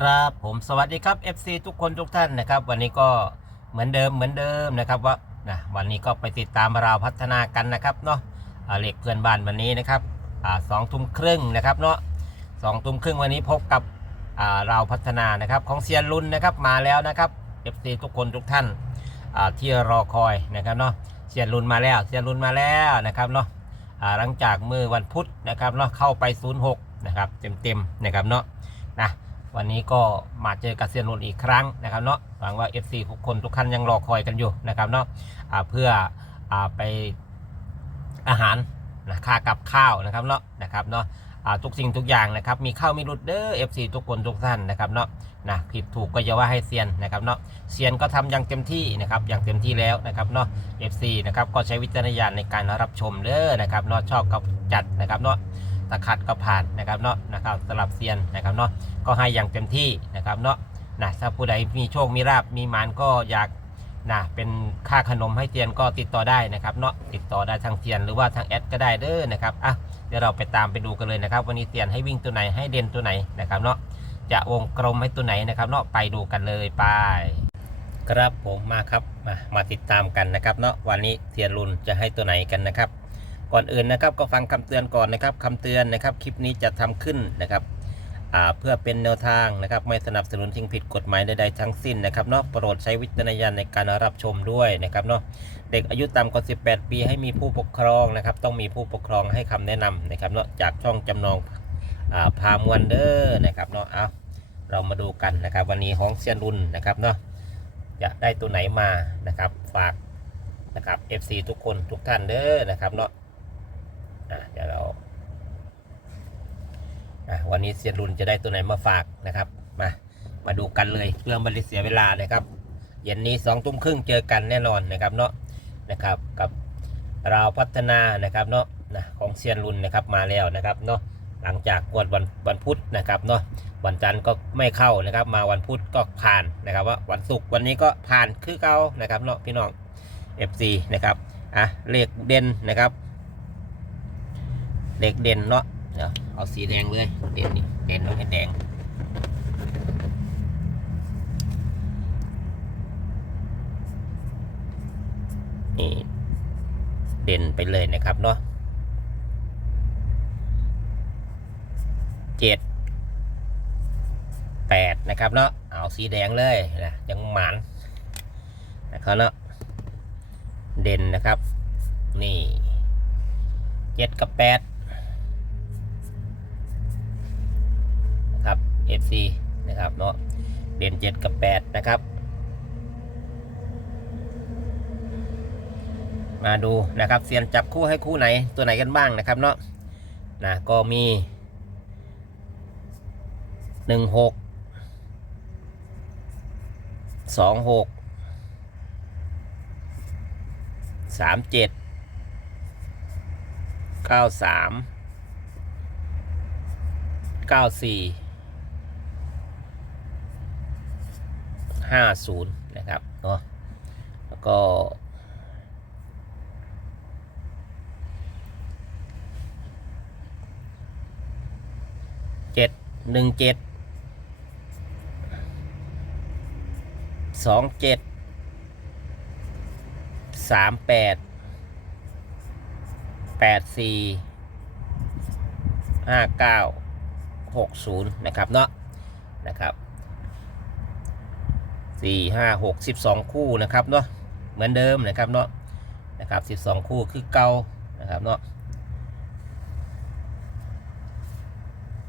ครับผมสวัสดีครับ FC ทุกคนทุกท่านนะครับ วันนี้ก็เหมือนเดิมเหมือนเดิมนะครับว่านะวันนี้ก็ไปติดตามเราพัฒนากันนะครับเนาะอ่าเลขเพื่อนบ้านวันนี้นะครับอสองทุ่มครึ่งนะครับเนาะสองทุ่มครึ่งวันนี้พบกับเราพัฒนานะครับของเซียนรุนนะครับมาแล้วนะครับ FC ทุกคนทุกท่านที่รอคอยนะครับเนาะเซียนรุนมาแล้วเซียนรุนมาแล้วนะครับเนาะหลังจากมือวันพุธนะครับเนาะเข้าไป 06นะครับเต็มๆนะครับเนาะนะ วันนี้ก็มาเจอกับเซียนนนท์อีกครั้งนะครับเนาะหวังว่า FC ทุกคนทุกท่านยังรอคอยกันอยู่นะครับเนาะเพื่ออไปอาหารนะค่ากับข้าวนะครับเนาะนะครับเนาะทุกสิ่งทุกอย่างนะครับมีข้าวมีรุดเด้อ FC ทุกคนทุกท่านนะครับเนาะนะผิดถูกก็อย่าว่าให้เซียนนะครับเนาะเซียนก็ทำอย่างเต็มที่นะครับอย่างเต็มที่แล้วนะครับเนาะ FC นะครับก็ใช้วิจารณญาณในการรับชมเด้อนะครับเนาะชอบก็จัดนะครับเนาะ ตะขัดก็ผ่านนะครับเนาะนะครับสลับเซียนนะครับเนาะก็ให้อย่างเต็มที่นะครับเนาะนะถ้าผู้ใดมีโชคมีราบมีมานก็อยากนะเป็นค่าขนมให้เตียนก็ติดต่อได้นะครับเนาะติดต่อได้ทางเตียนหรือว่าทางแอดก็ได้เด้อนะครับอะเดี๋ยวเราไปตามไปดูกันเลยนะครับ วันนี้เตียนให้วิ่งตัวไหนให้เด่นตัวไหนนะครับเนาะจะวงกลมให้ตัวไหนนะครับเนาะไปดูกันเลยไปครับผมมาครับมามาติดตามกันนะครับเนาะวันนี้เตียนรุนจะให้ตัวไหนกันนะครับ ก่อนอื่นนะครับก็ฟังคำเตือนก่อนนะครับคำเตือนนะครับคลิปนี้จะทำขึ้นนะครับเพื่อเป็นแนวทางนะครับไม่สนับสนุนสิ่งผิดกฎหมายใดๆทั้งสิ้นนะครับเนาะโปรดใช้วิจารณญาณในการรับชมด้วยนะครับเนาะเด็กอายุต่ำกว่า 18 ปีให้มีผู้ปกครองนะครับต้องมีผู้ปกครองให้คำแนะนำนะครับเนาะจากช่องจำนองพามวันเดอร์นะครับเนาะเอาเรามาดูกันนะครับวันนี้ของเซียนรุ่นนะครับเนาะจะได้ตัวไหนมานะครับฝากนะครับ FC ทุกคนทุกท่านเด้อนะครับเนาะ อะเดี๋ยวเราอะวันนี้เซียนรุนจะได้ตัวไหนมาฝากนะครับ มา มาดูกันเลยเพื่อไม่ให้เสียเวลานะครับ เย็นนี้สองทุ่มครึ่งเจอกันแน่นอนนะครับเนาะนะครับกับเราพัฒนานะครับเนาะนะของเซียนรุนนะครับมาแล้วนะครับเนาะหลังจากงวดวันวันพุธนะครับเนาะวันจันทร์ก็ไม่เข้านะครับ มาวันพุธก็ผ่านนะครับว่าวันศุกร์วันนี้ก็ผ่านคือเก่านะครับเนาะพี่น้อง FC นะครับอะเลขเด่นนะครับ เลขเด่นเนาะเดี๋ยวเอาสีแดงเลย เด่นนี่เด่นเอาให้แดงนี่เด่นไปเลยนะครับเนาะเจ็ดแปดนะครับเนาะเอาสีแดงเลยนะยังหมานนะครับเนาะเด่นนะครับ นี่เจ็ดกับแปด FC นะครับเนาะเด่น7 กับ 8 นะครับ มาดูนะครับเซียนจับคู่ให้คู่ไหนตัวไหนกันบ้างนะครับเนาะนะก็มี 1 6 2 6 3 7 9 3 94 50 นะครับเนาะแล้วก็ เจ็ดหนึ่งเจ็ดสองเจ็ดสามแปดแปดสี่ห้าเก้า60นะครับเนาะนะครับ 4 5 6 12คู่นะครับเนาะเหมือนเดิมนะครับเนาะนะครับ12คู่คือเก่านะครับเนาะ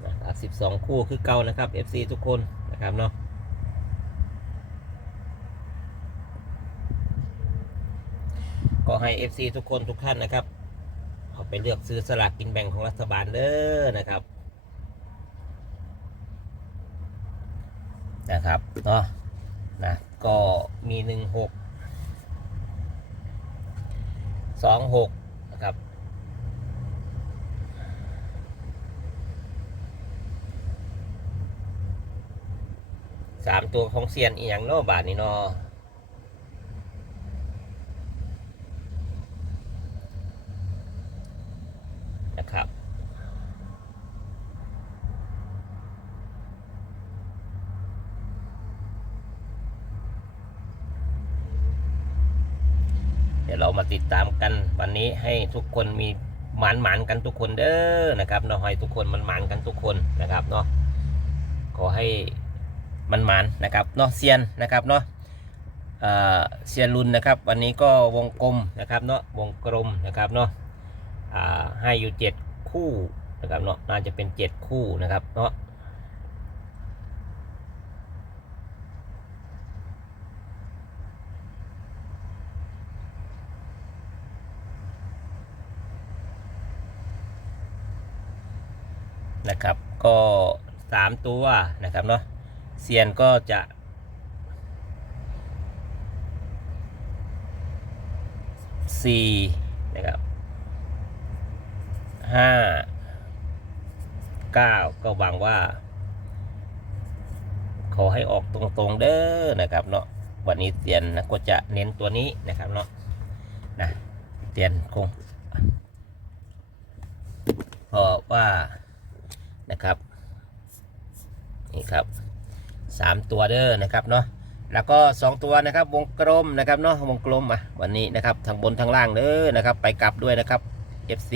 นะครับ12คู่คือเก่านะครับ FC ทุกคนนะครับเนาะก็ให้ FC ทุกคนทุกท่านนะครับ เอาไปเลือกซื้อสลากกินแบ่งของรัฐบาลเด้อนะครับนะครับเนาะ นะ ก็มีหนึ่งหกสองหกนะครับสามตัวของเซียนอีกอย่างเนาะบาทนี้เนาะ ยวเรามาติดตามกันวันนี้ให้ทุกคนมีหมานหมานกันทุกคนเด้อนะครับเนาะให้ทุกคนมันหมานกันทุกคนนะครับเนาะขอให้มันหมานนะครับเนาะเซียนนะครับเนาะเซียนรุนนะครับวันนี้ก็วงกลมนะครับเนาะวงกลมนะครับเนาะให้อยู่เจ็ดคู่นะครับเนาะน่าจะเป็นเจ็ดคู่นะครับเนาะ นะครับ ก็สามตัวนะครับเนาะเซียนก็จะสี่นะครับห้าเก้าก็หวังว่า ขอให้ออกตรงๆเด้อนะครับเนาะวันนี้เตียนนะก็จะเน้นตัวนี้นะครับเนาะนะเตียนคงเพราะว่า นะครับนี่ครับสามตัวเด้อนะครับเนาะแล้วก็สองตัวนะครับวงกลมนะครับเนาะวงกลมอะวันนี้นะครับทางบนทางล่างเด้อนะครับ ไปกลับด้วยนะครับ FC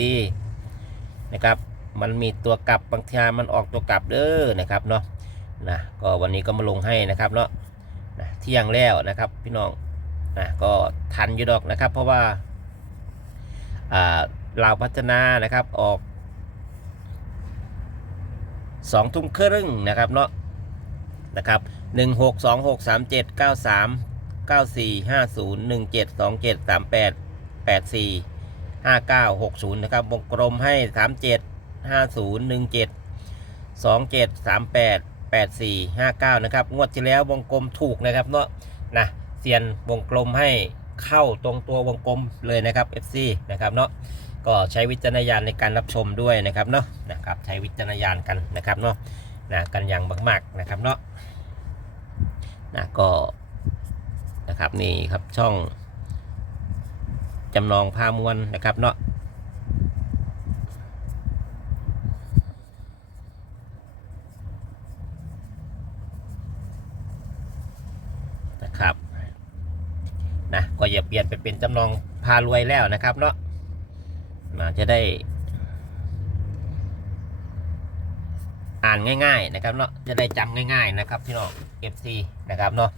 นะครับมันมีตัวกลับบางทีมันออกตัวกลับเด้อนะครับเนาะนะก็วันนี้ก็มาลงให้นะครับเนาะนะเที่ยงแล้วนะครับพี่น้องนะก็ทันอยู่ดอกนะครับ เพราะว่าอ่าเราวพัฒนานะครับออก สองทุ่มครึ่งนะครับเนาะนะครับหนึ่งหกสองหกสามเจ็ดเก้าสามเก้าสี่ห้าศูนย์หนึ่งเจ็ดสองเจ็ดสามแปดแปดสี่ห้าเก้าหกศูนย์นะครับวงกลมให้สามเจ็ดห้าศูนย์หนึ่งเจ็ดสองเจ็ดสามแปดแปดสี่ห้าเก้านะครับ งวดที่แล้ววงกลมถูกนะครับเนาะนะเซียนวงกลมให้เข้าตรงตัววงกลมเลยนะครับ FC นะครับเนาะ ก็ใช้วิจารณญาณในการรับชมด้วยนะครับเนาะนะครับใช้วิจารณญาณกันนะครับเนาะนะกันอย่างมากๆนะครับเนาะนะก็นะครับนี่ครับช่องจำลองพามวลนะครับเนาะนะครับนะก็อย่าเปลี่ยนไปเป็นจำลองพารวยแล้วนะครับเนาะ มาจะได้ อ่านง่ายๆนะครับเนาะจะได้จำง่าย ๆนะครับพี่น้อง FC นะครับเนาะ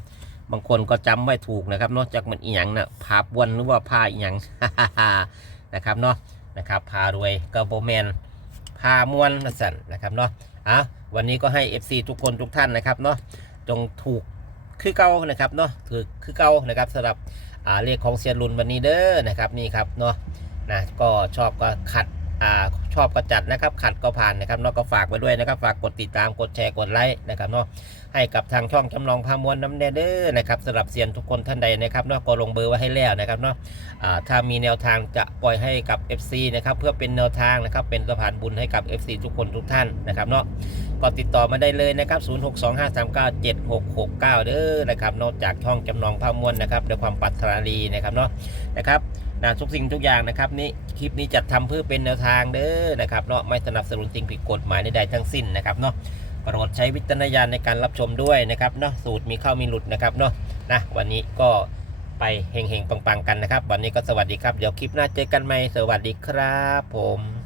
บางคนก็จำไม่ถูกนะครับเนาะจากมันอีหยังนะพาบวนหรือว่าพาอีหยังนะครับเนาะนะครับพารวยกระโบแมนพามวนนะสันนะครับเนาะอะวันนี้ก็ให้ FC ทุกคนทุกท่านนะครับเนาะจงถูกคือเก่านะครับเนาะถือคือเก่านะครับสำหรับอ่าเลขของเซียนรุนวันนี้เด้อนะครับนี่ครับเนาะ นะก็ชอบก็ขัดอ่าชอบก็จัดนะครับ ขัดก็ผ่านนะครับเนาะก็ฝากไว้ด้วยนะครับ ฝากกดติดตามกดแชร์กดไลค์นะครับเนาะให้กับทางช่องจำลองพามวลน้ำแน่เด้อนะครับสำหรับเซียนทุกคนท่านใดนะครับเนาะก็ลงเบอร์ไว้ให้แล้วนะครับเนาะอ่าถ้ามีแนวทางจะปล่อยให้กับ FC นะครับเพื่อเป็นแนวทางนะครับเป็นสะพานบุญให้กับ FC ทุกคนทุกท่านนะครับเนาะ ก็ติดต่อมาได้เลยนะครับ 0625397669 เด้อนะครับนอกจากช่องจำลองพามวลนะครับด้วยความปรารถนาดีนะครับเนาะนะครับนะทุกสิ่งทุกอย่างนะครับนี่คลิปนี้จัดทำเพื่อเป็นแนวทางเด้อนะครับเนาะไม่สนับสนุนสิ่งผิดกฎหมายใดๆทั้งสิ้นนะครับเนาะโปรดใช้วิจารณญาณในการรับชมด้วยนะครับเนาะสูตรมีเข้ามีหลุดนะครับเนาะนะวันนี้ก็ไปเฮงๆปังๆกันนะครับ วันนี้ก็สวัสดีครับ เดี๋ยวคลิปหน้าเจอกันใหม่สวัสดีครับผม